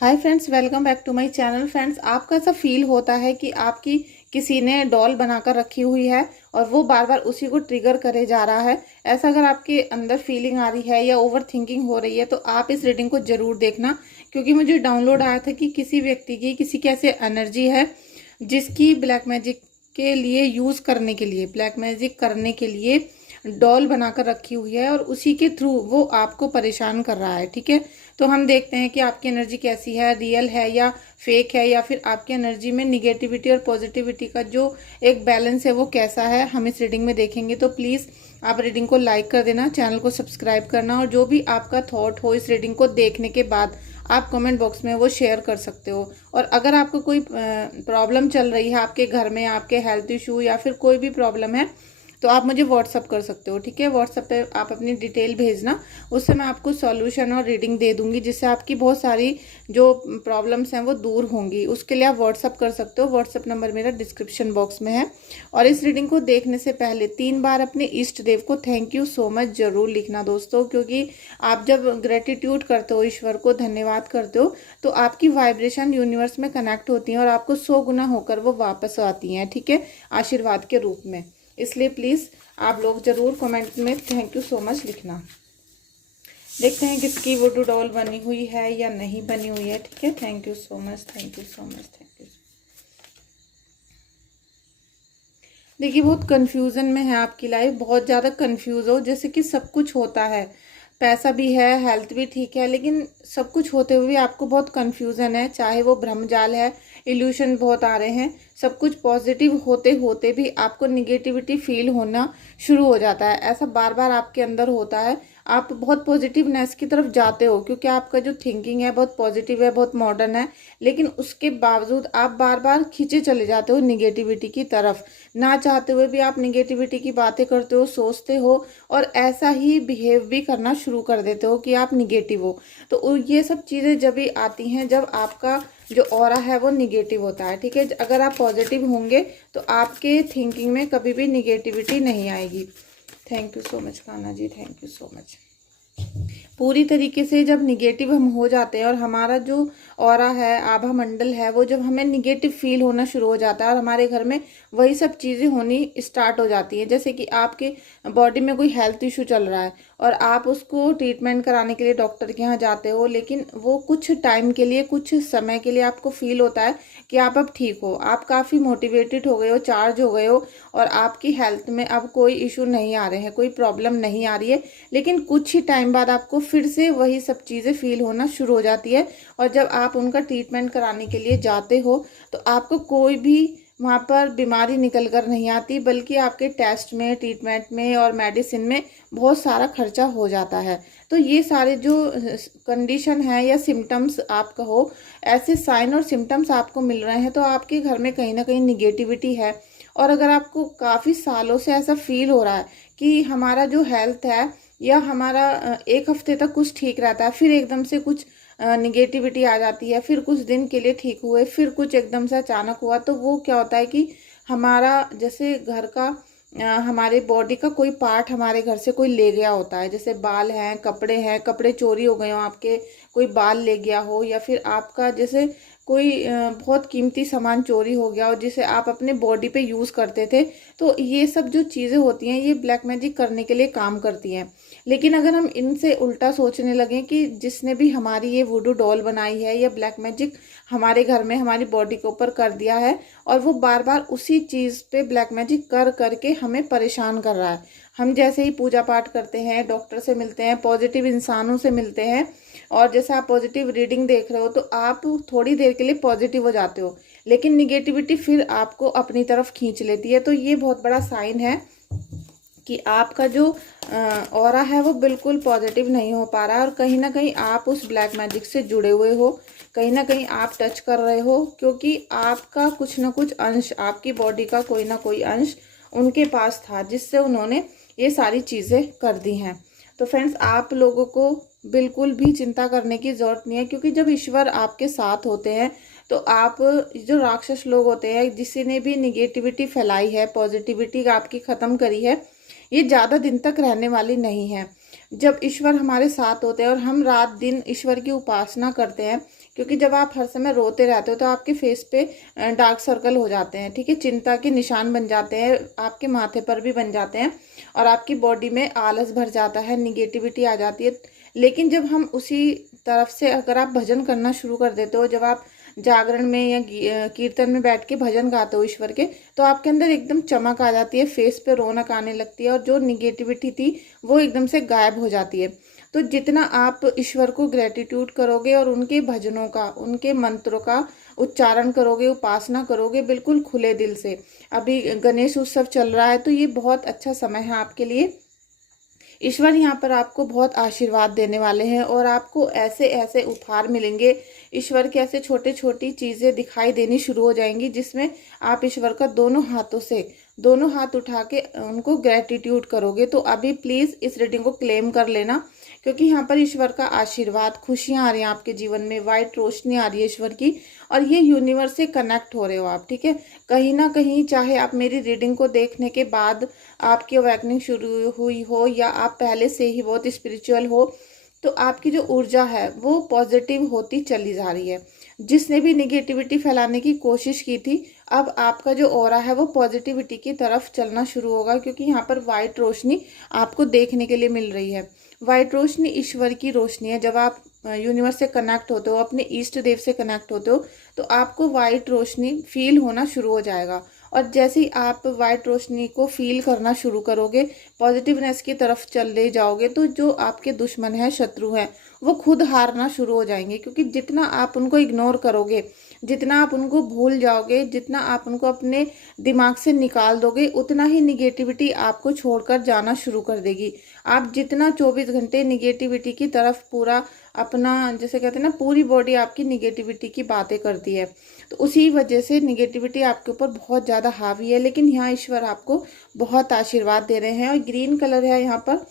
Hi friends, welcome back to my channel. Friends, आपको ऐसा feel होता है कि आपकी किसी ने डॉल बनाकर रखी हुई है और वो बार बार उसी को ट्रिगर करे जा रहा है। ऐसा अगर आपके अंदर फीलिंग आ रही है या ओवर थिंकिंग हो रही है तो आप इस रीडिंग को ज़रूर देखना, क्योंकि मुझे डाउनलोड आया था कि किसी व्यक्ति की किसी की ऐसे एनर्जी है जिसकी ब्लैक मैजिक के लिए यूज़ करने के लिए, ब्लैक मैजिक करने के लिए डॉल बनाकर रखी हुई है और उसी के थ्रू वो आपको परेशान कर रहा है। ठीक है, तो हम देखते हैं कि आपकी एनर्जी कैसी है, रियल है या फेक है, या फिर आपकी एनर्जी में निगेटिविटी और पॉजिटिविटी का जो एक बैलेंस है वो कैसा है, हम इस रीडिंग में देखेंगे। तो प्लीज़ आप रीडिंग को लाइक कर देना, चैनल को सब्सक्राइब करना, और जो भी आपका थॉट हो इस रीडिंग को देखने के बाद आप कमेंट बॉक्स में वो शेयर कर सकते हो। और अगर आपको कोई प्रॉब्लम चल रही है आपके घर में, आपके हेल्थ इशू या फिर कोई भी प्रॉब्लम है, तो आप मुझे व्हाट्सअप कर सकते हो। ठीक है, व्हाट्सअप पे आप अपनी डिटेल भेजना, उससे मैं आपको सॉल्यूशन और रीडिंग दे दूंगी, जिससे आपकी बहुत सारी जो प्रॉब्लम्स हैं वो दूर होंगी। उसके लिए आप व्हाट्सअप कर सकते हो। व्हाट्सअप नंबर मेरा डिस्क्रिप्शन बॉक्स में है। और इस रीडिंग को देखने से पहले 3 बार अपने इष्ट देव को थैंक यू सो मच जरूर लिखना दोस्तों, क्योंकि आप जब ग्रेटिट्यूड करते हो, ईश्वर को धन्यवाद करते हो, तो आपकी वाइब्रेशन यूनिवर्स में कनेक्ट होती हैं और आपको 100 गुना होकर वो वापस आती हैं। ठीक है, आशीर्वाद के रूप में। इसलिए प्लीज़ आप लोग ज़रूर कमेंट में थैंक यू सो मच लिखना। देखते हैं किसकी वुडू डॉल बनी हुई है या नहीं बनी हुई है। ठीक है, thank you so much, thank you so much, thank you. देखिए, बहुत कंफ्यूजन में है आपकी लाइफ, बहुत ज़्यादा कंफ्यूज हो, जैसे कि सब कुछ होता है, पैसा भी है, हेल्थ भी ठीक है, लेकिन सब कुछ होते हुए भी आपको बहुत कंफ्यूजन है। चाहे वो भ्रमजाल है, इल्यूशन बहुत आ रहे हैं, सब कुछ पॉजिटिव होते होते भी आपको निगेटिविटी फील होना शुरू हो जाता है। ऐसा बार बार आपके अंदर होता है। आप बहुत पॉजिटिवनेस की तरफ जाते हो क्योंकि आपका जो थिंकिंग है बहुत पॉजिटिव है, बहुत मॉडर्न है, लेकिन उसके बावजूद आप बार बार खींचे चले जाते हो निगेटिविटी की तरफ। ना चाहते हुए भी आप निगेटिविटी की बातें करते हो, सोचते हो, और ऐसा ही बिहेव भी करना शुरू कर देते हो कि आप निगेटिव हो। तो ये सब चीज़ें जब भी आती हैं जब आपका जो ऑरा है वो निगेटिव होता है। ठीक है, अगर आप पॉजिटिव होंगे तो आपके थिंकिंग में कभी भी निगेटिविटी नहीं आएगी। Thank you so much Kanha ji, thank you so much. पूरी तरीके से जब निगेटिव हम हो जाते हैं और हमारा जो ऑरा है, आभा मंडल है, वो जब हमें निगेटिव फील होना शुरू हो जाता है और हमारे घर में वही सब चीज़ें होनी स्टार्ट हो जाती हैं। जैसे कि आपके बॉडी में कोई हेल्थ इशू चल रहा है और आप उसको ट्रीटमेंट कराने के लिए डॉक्टर के यहाँ जाते हो, लेकिन वो कुछ टाइम के लिए, कुछ समय के लिए आपको फील होता है कि आप अब ठीक हो, आप काफ़ी मोटिवेटेड हो गए हो, चार्ज हो गए हो, और आपकी हेल्थ में अब कोई इशू नहीं आ रहे हैं, कोई प्रॉब्लम नहीं आ रही है। लेकिन कुछ ही टाइम बाद आपको फिर से वही सब चीज़ें फील होना शुरू हो जाती है, और जब आप उनका ट्रीटमेंट कराने के लिए जाते हो तो आपको कोई भी वहाँ पर बीमारी निकल कर नहीं आती, बल्कि आपके टेस्ट में, ट्रीटमेंट में और मेडिसिन में बहुत सारा खर्चा हो जाता है। तो ये सारे जो कंडीशन है या सिम्टम्स आप कहो, ऐसे साइन और सिम्टम्स आपको मिल रहे हैं, तो आपके घर में कहीं ना कहीं निगेटिविटी है। और अगर आपको काफ़ी सालों से ऐसा फील हो रहा है कि हमारा जो हेल्थ है या हमारा एक हफ्ते तक कुछ ठीक रहता है, फिर एकदम से कुछ निगेटिविटी आ जाती है, फिर कुछ दिन के लिए ठीक हुए, फिर कुछ एकदम से अचानक हुआ, तो वो क्या होता है कि हमारा जैसे घर का हमारे बॉडी का कोई पार्ट हमारे घर से कोई ले गया होता है। जैसे बाल हैं, कपड़े चोरी हो गए हो आपके, कोई बाल ले गया हो, या फिर आपका जैसे कोई बहुत कीमती सामान चोरी हो गया हो जिसे आप अपने बॉडी पे यूज़ करते थे। तो ये सब जो चीज़ें होती हैं ये ब्लैक मैजिक करने के लिए काम करती हैं। लेकिन अगर हम इनसे उल्टा सोचने लगें कि जिसने भी हमारी ये वुडू डॉल बनाई है या ब्लैक मैजिक हमारे घर में हमारी बॉडी के ऊपर कर दिया है, और वो बार बार उसी चीज़ पे ब्लैक मैजिक कर करके हमें परेशान कर रहा है। हम जैसे ही पूजा पाठ करते हैं, डॉक्टर से मिलते हैं, पॉजिटिव इंसानों से मिलते हैं, और जैसे आप पॉजिटिव रीडिंग देख रहे हो तो आप थोड़ी देर के लिए पॉजिटिव हो जाते हो, लेकिन निगेटिविटी फिर आपको अपनी तरफ खींच लेती है। तो ये बहुत बड़ा साइन है कि आपका जो ऑरा है वो बिल्कुल पॉजिटिव नहीं हो पा रहा है, और कहीं ना कहीं आप उस ब्लैक मैजिक से जुड़े हुए हो, कहीं ना कहीं आप टच कर रहे हो, क्योंकि आपका कुछ ना कुछ अंश, आपकी बॉडी का कोई ना कोई अंश उनके पास था जिससे उन्होंने ये सारी चीज़ें कर दी हैं। तो फ्रेंड्स, आप लोगों को बिल्कुल भी चिंता करने की ज़रूरत नहीं है, क्योंकि जब ईश्वर आपके साथ होते हैं तो आप, जो राक्षस लोग होते हैं, जिसी ने भी निगेटिविटी फैलाई है, पॉजिटिविटी आपकी ख़त्म करी है, ये ज़्यादा दिन तक रहने वाली नहीं है। जब ईश्वर हमारे साथ होते हैं और हम रात दिन ईश्वर की उपासना करते हैं, क्योंकि जब आप हर समय रोते रहते हो तो आपके फेस पे डार्क सर्कल हो जाते हैं, ठीक है, चिंता के निशान बन जाते हैं, आपके माथे पर भी बन जाते हैं और आपकी बॉडी में आलस भर जाता है, निगेटिविटी आ जाती है। लेकिन जब हम उसी तरफ से अगर आप भजन करना शुरू कर देते हो, जब आप जागरण में या कीर्तन में बैठ के भजन गाते हो ईश्वर के, तो आपके अंदर एकदम चमक आ जाती है, फेस पे रौनक आने लगती है और जो निगेटिविटी थी वो एकदम से गायब हो जाती है। तो जितना आप ईश्वर को ग्रेटिट्यूड करोगे और उनके भजनों का, उनके मंत्रों का उच्चारण करोगे, उपासना करोगे बिल्कुल खुले दिल से। अभी गणेश उत्सव चल रहा है तो ये बहुत अच्छा समय है आपके लिए। ईश्वर यहाँ पर आपको बहुत आशीर्वाद देने वाले हैं और आपको ऐसे ऐसे उपहार मिलेंगे, ईश्वर के ऐसे छोटे छोटी चीज़ें दिखाई देनी शुरू हो जाएंगी जिसमें आप ईश्वर का दोनों हाथों से, दोनों हाथ उठा के उनको ग्रेटिट्यूड करोगे। तो अभी प्लीज़ इस रीडिंग को क्लेम कर लेना, क्योंकि यहाँ पर ईश्वर का आशीर्वाद, खुशियाँ आ रही हैं आपके जीवन में, वाइट रोशनी आ रही है ईश्वर की, और ये यूनिवर्स से कनेक्ट हो रहे हो आप, ठीक है। कहीं ना कहीं चाहे आप मेरी रीडिंग को देखने के बाद आपकी अवेकनिंग शुरू हुई हो या आप पहले से ही बहुत स्पिरिचुअल हो, तो आपकी जो ऊर्जा है वो पॉजिटिव होती चली जा रही है। जिसने भी निगेटिविटी फैलाने की कोशिश की थी, अब आपका जो ऑरा है वो पॉजिटिविटी की तरफ चलना शुरू होगा, क्योंकि यहाँ पर वाइट रोशनी आपको देखने के लिए मिल रही है। वाइट रोशनी ईश्वर की रोशनी है। जब आप यूनिवर्स से कनेक्ट होते हो, अपने इष्ट देव से कनेक्ट होते हो, तो आपको वाइट रोशनी फील होना शुरू हो जाएगा। और जैसे ही आप वाइट रोशनी को फील करना शुरू करोगे, पॉजिटिवनेस की तरफ चले जाओगे, तो जो आपके दुश्मन है, शत्रु है, वो खुद हारना शुरू हो जाएंगे। क्योंकि जितना आप उनको इग्नोर करोगे, जितना आप उनको भूल जाओगे, जितना आप उनको अपने दिमाग से निकाल दोगे, उतना ही निगेटिविटी आपको छोड़कर जाना शुरू कर देगी। आप जितना 24 घंटे निगेटिविटी की तरफ पूरा अपना, जैसे कहते हैं ना, पूरी बॉडी आपकी निगेटिविटी की बातें करती है, तो उसी वजह से निगेटिविटी आपके ऊपर बहुत ज़्यादा हावी है। लेकिन यहाँ ईश्वर आपको बहुत आशीर्वाद दे रहे हैं। और ग्रीन कलर है यहाँ पर,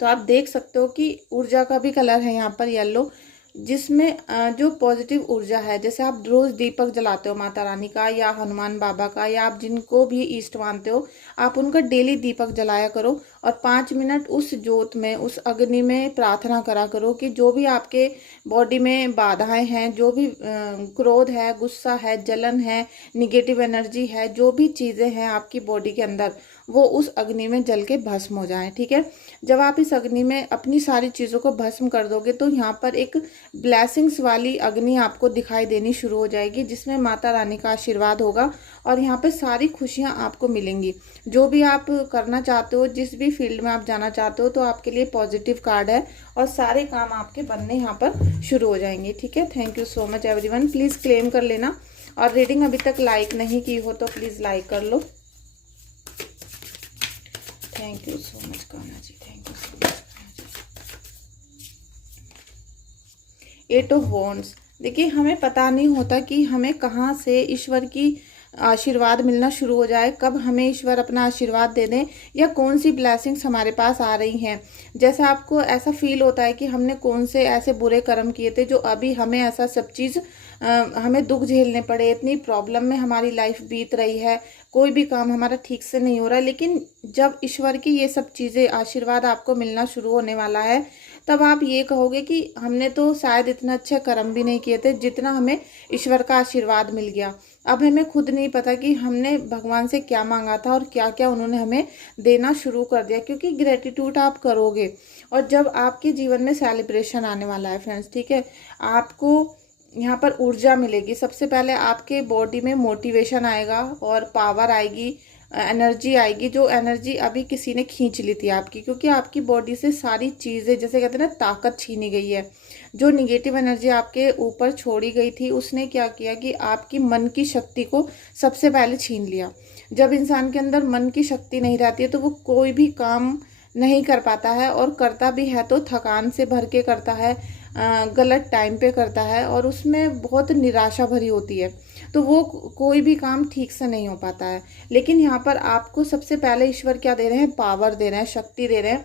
तो आप देख सकते हो कि ऊर्जा का भी कलर है यहाँ पर येलो, जिसमें जो पॉजिटिव ऊर्जा है, जैसे आप रोज दीपक जलाते हो माता रानी का या हनुमान बाबा का, या आप जिनको भी ईष्ट मानते हो, आप उनका डेली दीपक जलाया करो और 5 मिनट उस ज्योत में, उस अग्नि में प्रार्थना करा करो कि जो भी आपके बॉडी में बाधाएं हैं, जो भी क्रोध है, गुस्सा है, जलन है, निगेटिव एनर्जी है, जो भी चीज़ें हैं आपकी बॉडी के अंदर, वो उस अग्नि में जल के भस्म हो जाएं, ठीक है। जब आप इस अग्नि में अपनी सारी चीज़ों को भस्म कर दोगे, तो यहाँ पर एक ब्लेसिंग्स वाली अग्नि आपको दिखाई देनी शुरू हो जाएगी, जिसमें माता रानी का आशीर्वाद होगा और यहाँ पे सारी खुशियाँ आपको मिलेंगी। जो भी आप करना चाहते हो, जिस भी फील्ड में आप जाना चाहते हो, तो आपके लिए पॉजिटिव कार्ड है और सारे काम आपके बनने यहाँ पर शुरू हो जाएंगे, ठीक है। Thank you so much everyone, please claim कर लेना। और रीडिंग अभी तक लाइक नहीं की हो तो प्लीज़ लाइक कर लो। Thank you so much Kanha ji, thank you so much. 8 of wands, देखिए हमें पता नहीं होता कि हमें कहाँ से ईश्वर की आशीर्वाद मिलना शुरू हो जाए, कब हमें ईश्वर अपना आशीर्वाद दे दें, या कौन सी ब्लेसिंग्स हमारे पास आ रही हैं। जैसे आपको ऐसा फील होता है कि हमने कौन से ऐसे बुरे कर्म किए थे जो अभी हमें ऐसा सब चीज़ हमें दुख झेलने पड़े, इतनी प्रॉब्लम में हमारी लाइफ बीत रही है, कोई भी काम हमारा ठीक से नहीं हो रहा। लेकिन जब ईश्वर की ये सब चीज़ें, आशीर्वाद आपको मिलना शुरू होने वाला है, तब आप ये कहोगे कि हमने तो शायद इतना अच्छे कर्म भी नहीं किए थे जितना हमें ईश्वर का आशीर्वाद मिल गया। अब हमें खुद नहीं पता कि हमने भगवान से क्या मांगा था और क्या क्या उन्होंने हमें देना शुरू कर दिया, क्योंकि ग्रेटिट्यूड आप करोगे। और जब आपके जीवन में सेलिब्रेशन आने वाला है फ्रेंड्स, ठीक है, आपको यहाँ पर ऊर्जा मिलेगी। सबसे पहले आपके बॉडी में मोटिवेशन आएगा और पावर आएगी, एनर्जी आएगी, जो एनर्जी अभी किसी ने खींच ली थी आपकी, क्योंकि आपकी बॉडी से सारी चीज़ें, जैसे कहते हैं ना, ताकत छीनी गई है। जो निगेटिव एनर्जी आपके ऊपर छोड़ी गई थी, उसने क्या किया कि आपकी मन की शक्ति को सबसे पहले छीन लिया। जब इंसान के अंदर मन की शक्ति नहीं रहती है तो वो कोई भी काम नहीं कर पाता है, और करता भी है तो थकान से भर के करता है, गलत टाइम पे करता है, और उसमें बहुत निराशा भरी होती है, तो वो कोई भी काम ठीक से नहीं हो पाता है। लेकिन यहाँ पर आपको सबसे पहले ईश्वर क्या दे रहे हैं? पावर दे रहे हैं, शक्ति दे रहे हैं,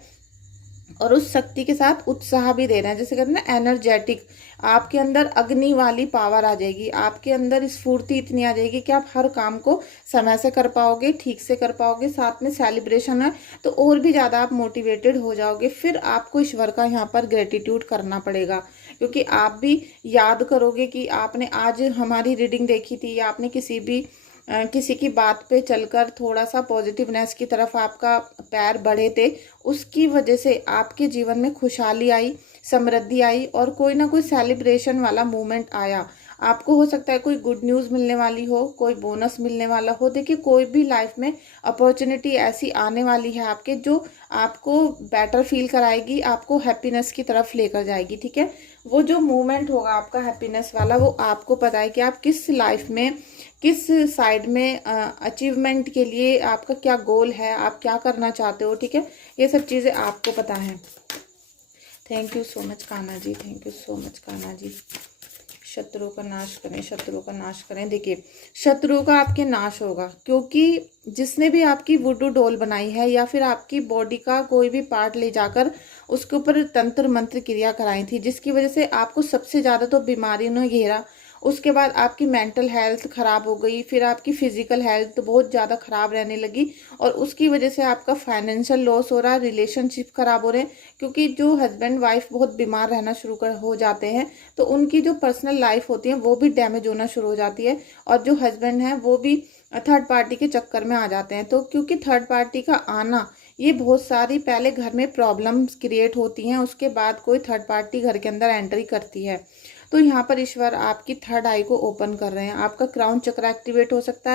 और उस शक्ति के साथ उत्साह भी दे रहे हैं, जैसे कहते हैं ना एनर्जेटिक। आपके अंदर अग्नि वाली पावर आ जाएगी, आपके अंदर स्फूर्ति इतनी आ जाएगी कि आप हर काम को समय से कर पाओगे, ठीक से कर पाओगे। साथ में सेलिब्रेशन है तो और भी ज़्यादा आप मोटिवेटेड हो जाओगे। फिर आपको ईश्वर का यहाँ पर ग्रेटिट्यूड करना पड़ेगा, क्योंकि आप भी याद करोगे कि आपने आज हमारी रीडिंग देखी थी, या आपने किसी की बात पे चलकर थोड़ा सा पॉजिटिवनेस की तरफ आपका पैर बढ़े थे, उसकी वजह से आपके जीवन में खुशहाली आई, समृद्धि आई और कोई ना कोई सेलिब्रेशन वाला मोमेंट आया। आपको हो सकता है कोई गुड न्यूज़ मिलने वाली हो, कोई बोनस मिलने वाला हो। देखिए कोई भी लाइफ में अपॉर्चुनिटी ऐसी आने वाली है आपके, जो आपको बेटर फील कराएगी, आपको हैप्पीनेस की तरफ लेकर जाएगी। ठीक है, वो जो मोमेंट होगा आपका हैप्पीनेस वाला, वो आपको पता है कि आप किस लाइफ में, किस साइड में अचीवमेंट के लिए आपका क्या गोल है, आप क्या करना चाहते हो। ठीक है, ये सब चीज़ें आपको पता है। Thank you so much Kanha ji, thank you so much Kanha ji. शत्रुओं का नाश करें, शत्रुओं का नाश करें। देखिए शत्रुओं का आपके नाश होगा, क्योंकि जिसने भी आपकी वुडू डॉल बनाई है या फिर आपकी बॉडी का कोई भी पार्ट ले जाकर उसके ऊपर तंत्र मंत्र क्रिया कराई थी, जिसकी वजह से आपको सबसे ज़्यादा तो बीमारियों ने घेरा। उसके बाद आपकी मेंटल हेल्थ ख़राब हो गई, फिर आपकी फिजिकल हेल्थ बहुत ज़्यादा ख़राब रहने लगी, और उसकी वजह से आपका फाइनेंशियल लॉस हो रहा है, रिलेशनशिप ख़राब हो रहे हैं। क्योंकि जो हस्बैंड वाइफ बहुत बीमार रहना शुरू हो जाते हैं, तो उनकी जो पर्सनल लाइफ होती है वो भी डैमेज होना शुरू हो जाती है, और जो हस्बैंड है वो भी थर्ड पार्टी के चक्कर में आ जाते हैं। तो क्योंकि थर्ड पार्टी का आना, ये बहुत सारी पहले घर में प्रॉब्लम्स क्रिएट होती हैं, उसके बाद कोई थर्ड पार्टी घर के अंदर एंट्री करती है। तो यहाँ पर ईश्वर आपकी थर्ड आई को ओपन कर रहे हैं। आपका क्राउन चक्र एक्टिवेट हो सकता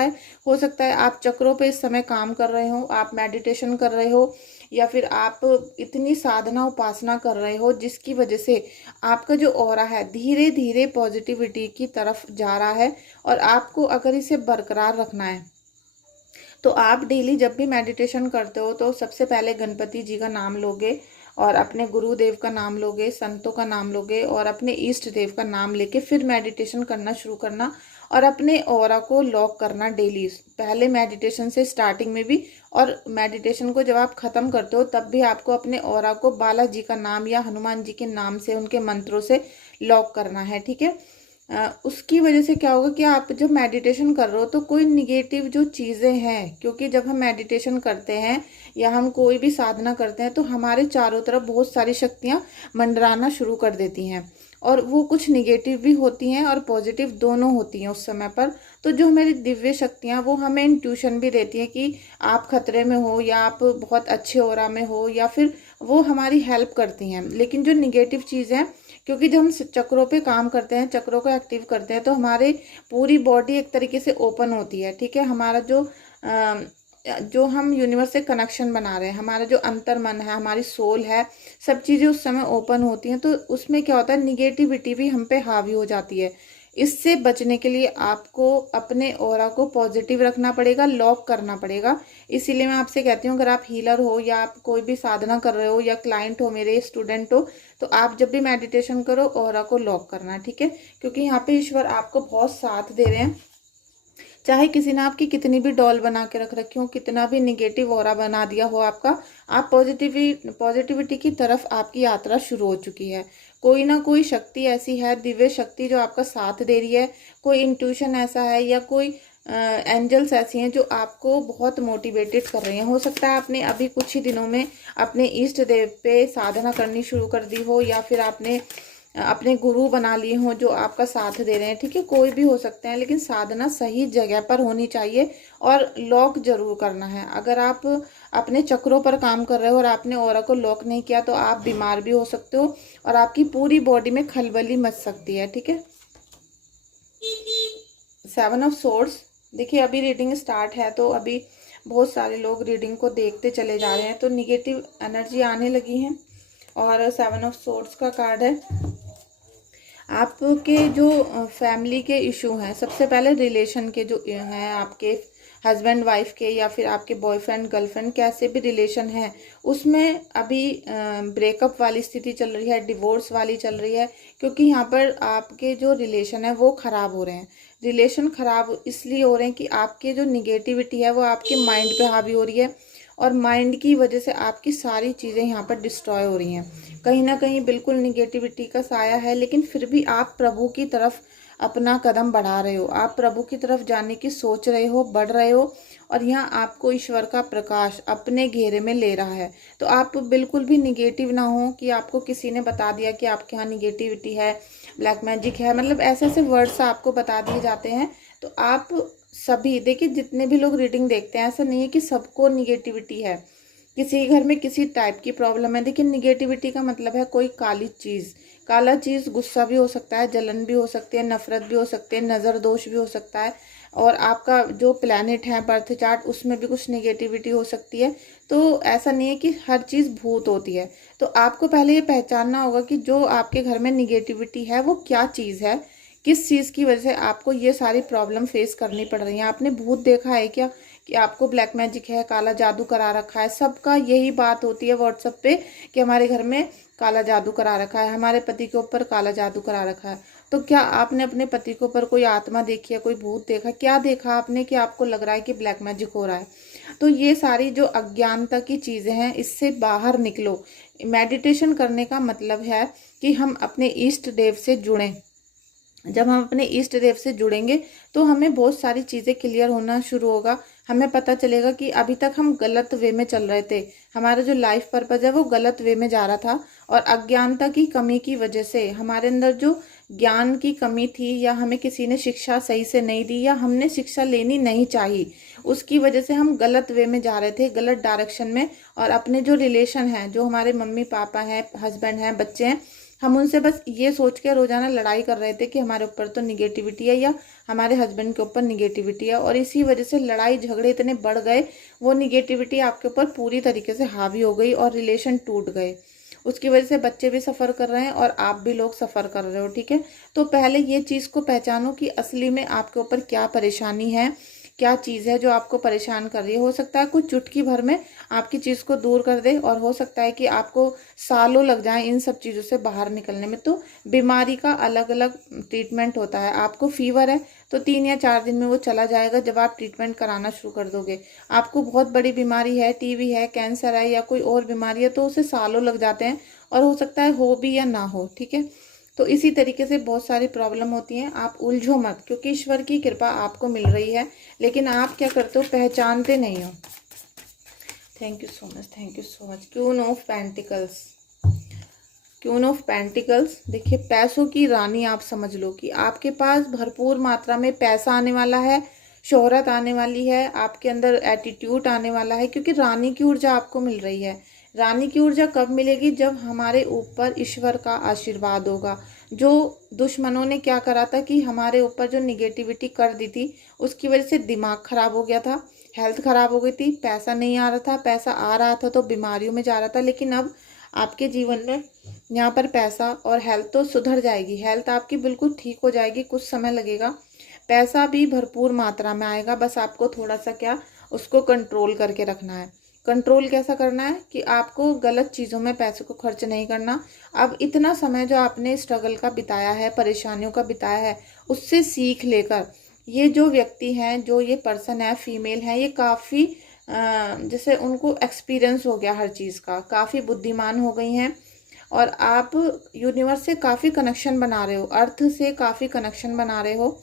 है आप चक्रों पे इस समय काम कर रहे हो, आप मेडिटेशन कर रहे हो, या फिर आप इतनी साधना उपासना कर रहे हो, जिसकी वजह से आपका जो ऑरा है धीरे धीरे पॉजिटिविटी की तरफ जा रहा है। और आपको अगर इसे बरकरार रखना है तो आप डेली जब भी मेडिटेशन करते हो तो सबसे पहले गणपति जी का नाम लोगे, और अपने गुरुदेव का नाम लोगे, संतों का नाम लोगे, और अपने इष्ट देव का नाम लेके फिर मेडिटेशन करना शुरू करना, और अपने ऑरा को लॉक करना डेली। पहले मेडिटेशन से स्टार्टिंग में भी, और मेडिटेशन को जब आप ख़त्म करते हो तब भी आपको अपने ऑरा को बालाजी का नाम या हनुमान जी के नाम से, उनके मंत्रों से लॉक करना है। ठीक है, उसकी वजह से क्या होगा कि आप जब मेडिटेशन कर रहे हो तो कोई निगेटिव जो चीज़ें हैं, क्योंकि जब हम मेडिटेशन करते हैं या हम कोई भी साधना करते हैं तो हमारे चारों तरफ बहुत सारी शक्तियाँ मंडराना शुरू कर देती हैं, और वो कुछ निगेटिव भी होती हैं और पॉजिटिव दोनों होती हैं उस समय पर। तो जो हमारी दिव्य शक्तियाँ, वो हमें इंट्यूशन भी देती हैं कि आप खतरे में हो या आप बहुत अच्छे ऑरा में हो, या फिर वो हमारी हेल्प करती हैं। लेकिन जो निगेटिव चीज़ है, क्योंकि जब हम चक्रों पे काम करते हैं, चक्रों को एक्टिव करते हैं, तो हमारे पूरी बॉडी एक तरीके से ओपन होती है। ठीक है, हमारा जो हम यूनिवर्स से कनेक्शन बना रहे हैं, हमारा जो अंतर मन है, हमारी सोल है, सब चीज़ें उस समय ओपन होती हैं। तो उसमें क्या होता है, निगेटिविटी भी हम पे हावी हो जाती है। इससे बचने के लिए आपको अपने ऑरा को पॉजिटिव रखना पड़ेगा, लॉक करना पड़ेगा। इसीलिए मैं आपसे कहती हूँ, अगर आप हीलर हो या आप कोई भी साधना कर रहे हो या क्लाइंट हो, मेरे स्टूडेंट हो, तो आप जब भी मेडिटेशन करो ऑरा को लॉक करना। ठीक है, क्योंकि यहाँ पे ईश्वर आपको बहुत साथ दे रहे हैं। चाहे किसी ने आपकी कितनी भी डॉल बना के रख रखी हो, कितना भी निगेटिव ऑरा बना दिया हो आपका, आप पॉजिटिविटी की तरफ आपकी यात्रा शुरू हो चुकी है। कोई ना कोई शक्ति ऐसी है, दिव्य शक्ति, जो आपका साथ दे रही है। कोई इंट्यूशन ऐसा है, या कोई एंजल्स ऐसी हैं जो आपको बहुत मोटिवेटेड कर रही हैं। हो सकता है आपने अभी कुछ ही दिनों में अपने इष्ट देव पे साधना करनी शुरू कर दी हो, या फिर आपने अपने गुरु बना लिए हों जो आपका साथ दे रहे हैं। ठीक है, कोई भी हो सकते हैं, लेकिन साधना सही जगह पर होनी चाहिए और लॉक जरूर करना है। अगर आप अपने चक्रों पर काम कर रहे हो और आपने ऑरा को लॉक नहीं किया तो आप बीमार भी हो सकते हो, और आपकी पूरी बॉडी में खलबली मच सकती है। ठीक है, 7 ऑफ सोर्ड्स। देखिए अभी रीडिंग स्टार्ट है, तो अभी बहुत सारे लोग रीडिंग को देखते चले जा रहे हैं, तो निगेटिव एनर्जी आने लगी है। और 7 ऑफ सोर्ड्स का कार्ड है। आपके जो फैमिली के इशू हैं, सबसे पहले रिलेशन के जो हैं, आपके हस्बैंड वाइफ के, या फिर आपके बॉयफ्रेंड गर्लफ्रेंड, कैसे भी रिलेशन है, उसमें अभी ब्रेकअप वाली स्थिति चल रही है, डिवोर्स वाली चल रही है। क्योंकि यहाँ पर आपके जो रिलेशन है वो ख़राब हो रहे हैं। रिलेशन ख़राब इसलिए हो रहे हैं कि आपके जो निगेटिविटी है वो आपके माइंड पे हावी हो रही है, और माइंड की वजह से आपकी सारी चीज़ें यहाँ पर डिस्ट्रॉय हो रही हैं। कहीं ना कहीं बिल्कुल निगेटिविटी का साया है, लेकिन फिर भी आप प्रभु की तरफ अपना कदम बढ़ा रहे हो, आप प्रभु की तरफ जाने की सोच रहे हो, बढ़ रहे हो, और यहाँ आपको ईश्वर का प्रकाश अपने घेरे में ले रहा है। तो आप बिल्कुल भी निगेटिव ना हो कि आपको किसी ने बता दिया कि आपके यहाँ निगेटिविटी है, ब्लैक मैजिक है, मतलब ऐसे ऐसे वर्ड्स आपको बता दिए जाते हैं। तो आप सभी देखिए, जितने भी लोग रीडिंग देखते हैं, ऐसा नहीं है कि सबको निगेटिविटी है। किसी घर में किसी टाइप की प्रॉब्लम है। देखिए, निगेटिविटी का मतलब है कोई काली चीज़। काला चीज़ गुस्सा भी हो सकता है, जलन भी हो सकती है, नफरत भी हो सकती है, नज़र दोष भी हो सकता है, और आपका जो प्लैनेट है बर्थ चार्ट, उसमें भी कुछ निगेटिविटी हो सकती है। तो ऐसा नहीं है कि हर चीज़ भूत होती है। तो आपको पहले ये पहचानना होगा कि जो आपके घर में निगेटिविटी है वो क्या चीज़ है, किस चीज़ की वजह से आपको ये सारी प्रॉब्लम फेस करनी पड़ रही है। आपने भूत देखा है क्या कि आपको ब्लैक मैजिक है, काला जादू करा रखा है? सबका यही बात होती है व्हाट्सएप पे कि हमारे घर में काला जादू करा रखा है, हमारे पति के ऊपर काला जादू करा रखा है। तो क्या आपने अपने पति के ऊपर कोई आत्मा देखी है, कोई भूत देखा? क्या देखा आपने कि आपको लग रहा है कि ब्लैक मैजिक हो रहा है? तो ये सारी जो अज्ञानता की चीज़ें हैं, इससे बाहर निकलो। मेडिटेशन करने का मतलब है कि हम अपने इष्ट देव से जुड़ें। जब हम अपने इष्ट देव से जुड़ेंगे तो हमें बहुत सारी चीज़ें क्लियर होना शुरू होगा। हमें पता चलेगा कि अभी तक हम गलत वे में चल रहे थे, हमारा जो लाइफ पर्पज है वो गलत वे में जा रहा था, और अज्ञानता की कमी की वजह से, हमारे अंदर जो ज्ञान की कमी थी, या हमें किसी ने शिक्षा सही से नहीं दी, या हमने शिक्षा लेनी नहीं चाहिए, उसकी वजह से हम गलत वे में जा रहे थे, गलत डायरेक्शन में। और अपने जो रिलेशन हैं, जो हमारे मम्मी पापा हैं, हस्बैंड हैं, बच्चे हैं, हम उनसे बस ये सोच के रोजाना लड़ाई कर रहे थे कि हमारे ऊपर तो निगेटिविटी है, या हमारे हस्बैंड के ऊपर निगेटिविटी है, और इसी वजह से लड़ाई झगड़े इतने बढ़ गए, वो निगेटिविटी आपके ऊपर पूरी तरीके से हावी हो गई और रिलेशन टूट गए। उसकी वजह से बच्चे भी सफ़र कर रहे हैं और आप भी लोग सफ़र कर रहे हो। ठीक है, तो पहले ये चीज़ को पहचानो कि असली में आपके ऊपर क्या परेशानी है, क्या चीज़ है जो आपको परेशान कर रही है। हो सकता है कुछ चुटकी भर में आपकी चीज़ को दूर कर दे, और हो सकता है कि आपको सालों लग जाए इन सब चीज़ों से बाहर निकलने में। तो बीमारी का अलग अलग ट्रीटमेंट होता है। आपको फीवर है तो 3 या 4 दिन में वो चला जाएगा जब आप ट्रीटमेंट कराना शुरू कर दोगे। आपको बहुत बड़ी बीमारी है, टीबी है, कैंसर है, या कोई और बीमारी है, तो उसे सालों लग जाते हैं, और हो सकता है हो भी या ना हो। ठीक है, तो इसी तरीके से बहुत सारी प्रॉब्लम होती हैं। आप उलझो मत, क्योंकि ईश्वर की कृपा आपको मिल रही है, लेकिन आप क्या करते हो, पहचानते नहीं हो। Thank you so much, thank you so much. Queen of pentacles, queen of pentacles. देखिए, पैसों की रानी आप समझ लो कि आपके पास भरपूर मात्रा में पैसा आने वाला है, शोहरत आने वाली है, आपके अंदर एटीट्यूड आने वाला है, क्योंकि रानी की ऊर्जा आपको मिल रही है। रानी की ऊर्जा कब मिलेगी? जब हमारे ऊपर ईश्वर का आशीर्वाद होगा। जो दुश्मनों ने क्या करा था कि हमारे ऊपर जो निगेटिविटी कर दी थी, उसकी वजह से दिमाग खराब हो गया था, हेल्थ खराब हो गई थी, पैसा नहीं आ रहा था, पैसा आ रहा था तो बीमारियों में जा रहा था। लेकिन अब आपके जीवन में यहाँ पर पैसा और हेल्थ तो सुधर जाएगी, हेल्थ आपकी बिल्कुल ठीक हो जाएगी, कुछ समय लगेगा। पैसा भी भरपूर मात्रा में आएगा, बस आपको थोड़ा सा क्या, उसको कंट्रोल करके रखना है। कंट्रोल कैसा करना है कि आपको गलत चीज़ों में पैसे को खर्च नहीं करना। अब इतना समय जो आपने स्ट्रगल का बिताया है, परेशानियों का बिताया है, उससे सीख लेकर ये जो व्यक्ति हैं, जो ये पर्सन है, फीमेल है, ये काफ़ी जैसे उनको एक्सपीरियंस हो गया हर चीज़ का, काफ़ी बुद्धिमान हो गई हैं, और आप यूनिवर्स से काफ़ी कनेक्शन बना रहे हो, अर्थ से काफ़ी कनेक्शन बना रहे हो।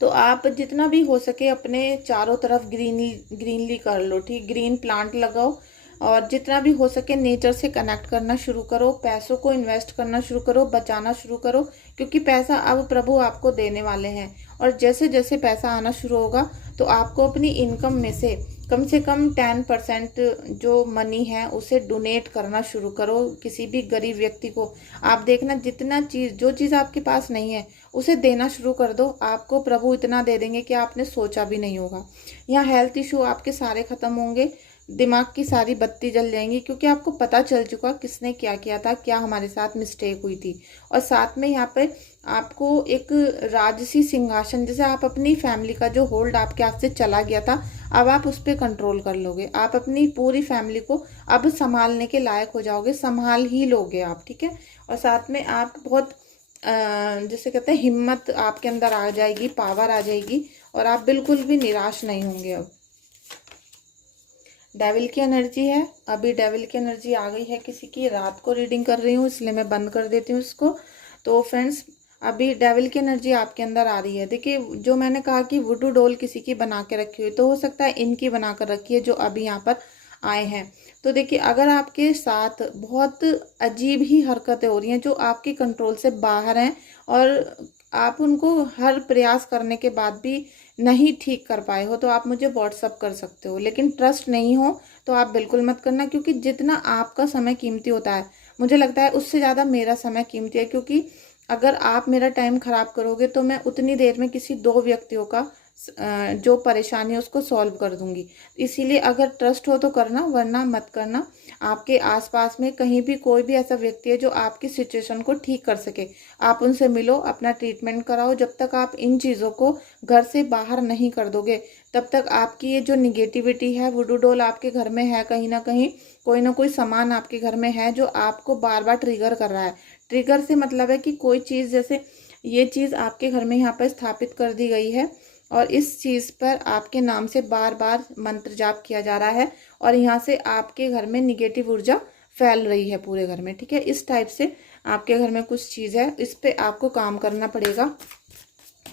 तो आप जितना भी हो सके अपने चारों तरफ ग्रीनली कर लो। ठीक, ग्रीन प्लांट लगाओ, और जितना भी हो सके नेचर से कनेक्ट करना शुरू करो, पैसों को इन्वेस्ट करना शुरू करो, बचाना शुरू करो, क्योंकि पैसा अब प्रभु आपको देने वाले हैं। और जैसे जैसे पैसा आना शुरू होगा तो आपको अपनी इनकम में से कम 10% जो मनी है उसे डोनेट करना शुरू करो किसी भी गरीब व्यक्ति को। आप देखना, जितना चीज़, जो चीज़ आपके पास नहीं है उसे देना शुरू कर दो, आपको प्रभु इतना दे देंगे कि आपने सोचा भी नहीं होगा। यहाँ हेल्थ इशू आपके सारे खत्म होंगे, दिमाग की सारी बत्ती जल जाएंगी, क्योंकि आपको पता चल चुका किसने क्या किया था, क्या हमारे साथ मिस्टेक हुई थी। और साथ में यहाँ पे आपको एक राजसी सिंहासन, जैसे आप अपनी फैमिली का जो होल्ड आपके हाथ से चला गया था, अब आप उस पर कंट्रोल कर लोगे। आप अपनी पूरी फैमिली को अब संभालने के लायक हो जाओगे, संभाल ही लोगे आप। ठीक है, और साथ में आप बहुत जैसे कहते हैं हिम्मत आपके अंदर आ जाएगी, पावर आ जाएगी, और आप बिल्कुल भी निराश नहीं होंगे। अब डेविल की एनर्जी है। अभी डेविल की एनर्जी आ गई है किसी की, रात को रीडिंग कर रही हूँ इसलिए मैं बंद कर देती हूँ इसको। तो फ्रेंड्स अभी डेविल की एनर्जी आपके अंदर आ रही है। देखिए जो मैंने कहा कि वुडू डॉल किसी की बना के रखी हुई, तो हो सकता है इनकी बना कर रखी है जो अभी यहाँ पर आए हैं। तो देखिए अगर आपके साथ बहुत अजीब ही हरकतें हो रही हैं जो आपके कंट्रोल से बाहर हैं और आप उनको हर प्रयास करने के बाद भी नहीं ठीक कर पाए हो, तो आप मुझे व्हाट्सअप कर सकते हो। लेकिन ट्रस्ट नहीं हो तो आप बिल्कुल मत करना, क्योंकि जितना आपका समय कीमती होता है मुझे लगता है उससे ज़्यादा मेरा समय कीमती है। क्योंकि अगर आप मेरा टाइम खराब करोगे तो मैं उतनी देर में किसी 2 व्यक्तियों का जो परेशानी है उसको सॉल्व कर दूंगी। इसीलिए अगर ट्रस्ट हो तो करना, वरना मत करना। आपके आसपास में कहीं भी कोई भी ऐसा व्यक्ति है जो आपकी सिचुएशन को ठीक कर सके, आप उनसे मिलो, अपना ट्रीटमेंट कराओ। जब तक आप इन चीज़ों को घर से बाहर नहीं कर दोगे तब तक आपकी ये जो निगेटिविटी है, वुडू डॉल आपके घर में है, कहीं ना कोई सामान आपके घर में है जो आपको बार बार ट्रिगर कर रहा है। ट्रिगर से मतलब है कि कोई चीज़, जैसे ये चीज़ आपके घर में यहाँ पर स्थापित कर दी गई है और इस चीज़ पर आपके नाम से बार बार मंत्र जाप किया जा रहा है और यहाँ से आपके घर में निगेटिव ऊर्जा फैल रही है पूरे घर में। ठीक है, इस टाइप से आपके घर में कुछ चीज़ है, इस पे आपको काम करना पड़ेगा,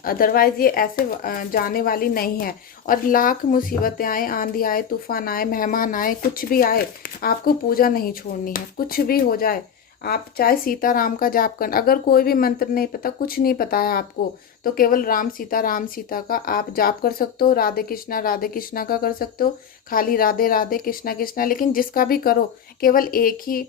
अदरवाइज ये ऐसे जाने वाली नहीं है। और लाख मुसीबतें आए, आंधी आए, तूफान आए, मेहमान आए, कुछ भी आए, आपको पूजा नहीं छोड़नी है। कुछ भी हो जाए, आप चाहे सीताराम का जाप करना, अगर कोई भी मंत्र नहीं पता, कुछ नहीं पता है आपको, तो केवल राम सीता का आप जाप कर सकते हो। राधे कृष्णा का कर सकते हो, खाली राधे राधे कृष्णा कृष्णा। लेकिन जिसका भी करो, केवल एक ही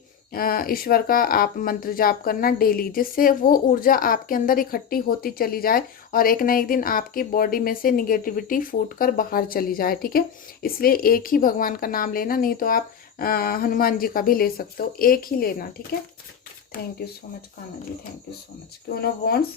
ईश्वर का आप मंत्र जाप करना डेली, जिससे वो ऊर्जा आपके अंदर इकट्ठी होती चली जाए और एक ना एक दिन आपकी बॉडी में से निगेटिविटी फूट कर बाहर चली जाए। ठीक है, इसलिए एक ही भगवान का नाम लेना, नहीं तो आप हनुमान जी का भी ले सकते हो, एक ही लेना। ठीक है, thank you so much Kanha ji, thank you so much. क्यों नो वॉन्ट्स,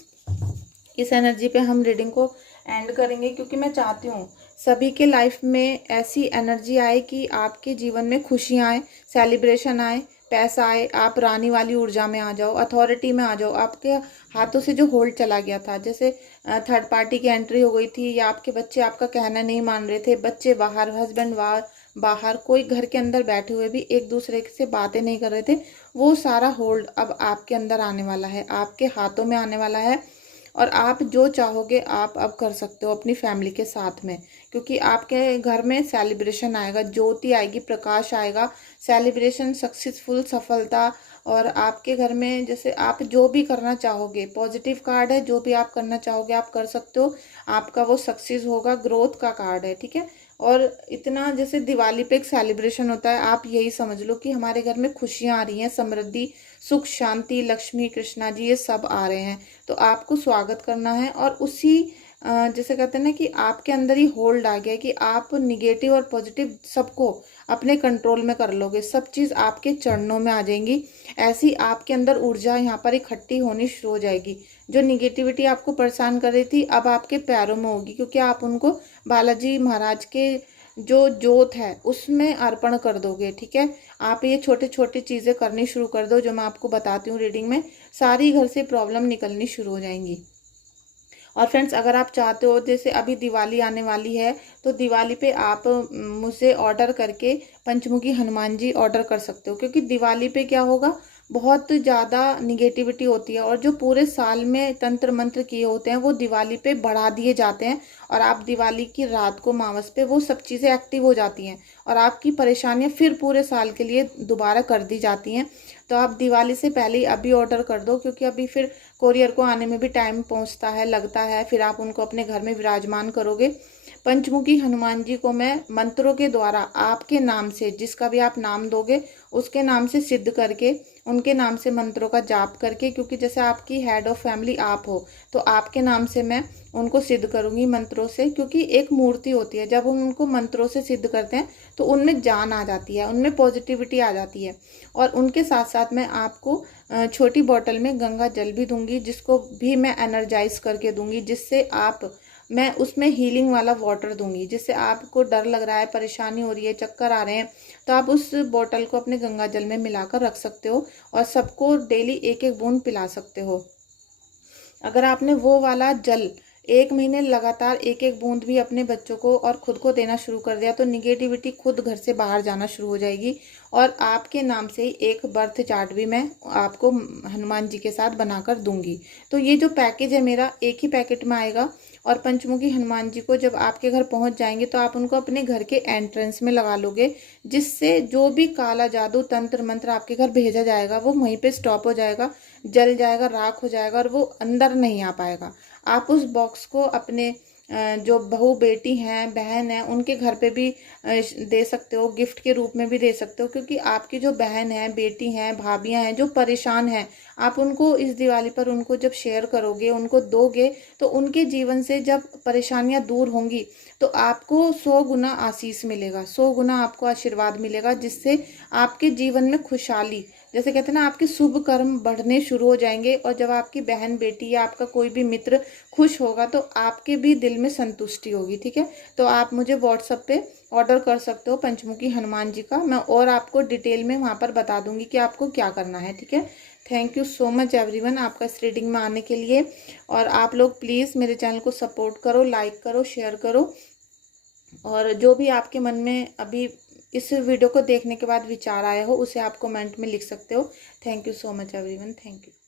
इस एनर्जी पे हम रीडिंग को एंड करेंगे, क्योंकि मैं चाहती हूँ सभी के लाइफ में ऐसी एनर्जी आए कि आपके जीवन में खुशियाँ आए, सेलिब्रेशन आए, पैसा आए, आप रानी वाली ऊर्जा में आ जाओ, अथॉरिटी में आ जाओ। आपके हाथों से जो होल्ड चला गया था, जैसे थर्ड पार्टी की एंट्री हो गई थी, या आपके बच्चे आपका कहना नहीं मान रहे थे, बच्चे बाहर, हस्बैंड बाहर, कोई घर के अंदर बैठे हुए भी एक दूसरे से बातें नहीं कर रहे थे, वो सारा होल्ड अब आपके अंदर आने वाला है, आपके हाथों में आने वाला है। और आप जो चाहोगे आप अब कर सकते हो अपनी फैमिली के साथ में, क्योंकि आपके घर में सेलिब्रेशन आएगा, ज्योति आएगी, प्रकाश आएगा, सेलिब्रेशन, सक्सेसफुल, सफलता। और आपके घर में जैसे आप जो भी करना चाहोगे, पॉजिटिव कार्ड है, जो भी आप करना चाहोगे आप कर सकते हो, आपका वो सक्सेस होगा, ग्रोथ का कार्ड है। ठीक है, और इतना जैसे दिवाली पे एक सेलिब्रेशन होता है, आप यही समझ लो कि हमारे घर में खुशियाँ आ रही हैं, समृद्धि, सुख, शांति, लक्ष्मी, कृष्णा जी, ये सब आ रहे हैं, तो आपको स्वागत करना है। और उसी जैसे कहते हैं ना कि आपके अंदर ही होल्ड आ गया कि आप निगेटिव और पॉजिटिव सबको अपने कंट्रोल में कर लोगे, सब चीज़ आपके चरणों में आ जाएंगी। ऐसी आपके अंदर ऊर्जा यहाँ पर इकट्ठी होनी शुरू हो जाएगी। जो निगेटिविटी आपको परेशान कर रही थी अब आपके पैरों में होगी, क्योंकि आप उनको बालाजी महाराज के जो जोत है उसमें अर्पण कर दोगे। ठीक है, आप ये छोटे छोटे चीज़ें करनी शुरू कर दो जो मैं आपको बताती हूँ रीडिंग में, सारी घर से प्रॉब्लम निकलनी शुरू हो जाएंगी। और फ्रेंड्स अगर आप चाहते हो, जैसे अभी दिवाली आने वाली है, तो दिवाली पे आप मुझसे ऑर्डर करके पंचमुखी हनुमान जी ऑर्डर कर सकते हो, क्योंकि दिवाली पे क्या होगा, बहुत ज़्यादा निगेटिविटी होती है और जो पूरे साल में तंत्र मंत्र किए होते हैं वो दिवाली पे बढ़ा दिए जाते हैं, और आप दिवाली की रात को मावस पे वो सब चीज़ें एक्टिव हो जाती हैं और आपकी परेशानियां फिर पूरे साल के लिए दोबारा कर दी जाती हैं। तो आप दिवाली से पहले ही अभी ऑर्डर कर दो, क्योंकि अभी फिर कोरियर को आने में भी टाइम पहुंचता है, लगता है, फिर आप उनको अपने घर में विराजमान करोगे। पंचमुखी हनुमान जी को मैं मंत्रों के द्वारा आपके नाम से, जिसका भी आप नाम दोगे उसके नाम से सिद्ध करके, उनके नाम से मंत्रों का जाप करके, क्योंकि जैसे आपकी हेड ऑफ फैमिली आप हो, तो आपके नाम से मैं उनको सिद्ध करूंगी मंत्रों से। क्योंकि एक मूर्ति होती है, जब हम उनको मंत्रों से सिद्ध करते हैं तो उनमें जान आ जाती है, उनमें पॉजिटिविटी आ जाती है। और उनके साथ साथ मैं आपको छोटी बॉटल में गंगा जल भी दूंगी, जिसको भी मैं एनर्जाइज करके दूंगी, जिससे मैं उसमें हीलिंग वाला वाटर दूंगी, जिससे आपको डर लग रहा है, परेशानी हो रही है, चक्कर आ रहे हैं, तो आप उस बोतल को अपने गंगा जल में मिलाकर रख सकते हो और सबको डेली एक एक बूंद पिला सकते हो। अगर आपने वो वाला जल 1 महीने लगातार एक एक बूंद भी अपने बच्चों को और खुद को देना शुरू कर दिया तो निगेटिविटी खुद घर से बाहर जाना शुरू हो जाएगी। और आपके नाम से ही एक बर्थ चार्ट भी मैं आपको हनुमान जी के साथ बनाकर दूंगी। तो ये जो पैकेज है मेरा एक ही पैकेट में आएगा। और पंचमुखी हनुमान जी को जब आपके घर पहुंच जाएंगे तो आप उनको अपने घर के एंट्रेंस में लगा लोगे, जिससे जो भी काला जादू तंत्र मंत्र आपके घर भेजा जाएगा वो वहीं पे स्टॉप हो जाएगा, जल जाएगा, राख हो जाएगा और वो अंदर नहीं आ पाएगा। आप उस बॉक्स को अपने जो बहू बेटी हैं, बहन है, उनके घर पे भी दे सकते हो, गिफ्ट के रूप में भी दे सकते हो। क्योंकि आपकी जो बहन है, बेटी हैं, भाभियां हैं जो परेशान हैं, आप उनको इस दिवाली पर उनको जब शेयर करोगे, उनको दोगे, तो उनके जीवन से जब परेशानियां दूर होंगी तो आपको 100 गुना आशीष मिलेगा, 100 गुना आपको आशीर्वाद मिलेगा, जिससे आपके जीवन में खुशहाली, जैसे कहते हैं ना, आपके शुभ कर्म बढ़ने शुरू हो जाएंगे। और जब आपकी बहन बेटी या आपका कोई भी मित्र खुश होगा तो आपके भी दिल में संतुष्टि होगी। ठीक है, तो आप मुझे व्हाट्सएप पे ऑर्डर कर सकते हो पंचमुखी हनुमान जी का। मैं और आपको डिटेल में वहाँ पर बता दूंगी कि आपको क्या करना है। ठीक है, thank you so much everyone आपका इस रीडिंग में आने के लिए। और आप लोग प्लीज़ मेरे चैनल को सपोर्ट करो, लाइक करो, शेयर करो। और जो भी आपके मन में अभी इस वीडियो को देखने के बाद विचार आया हो उसे आप कमेंट में लिख सकते हो। Thank you so much everyone, thank you.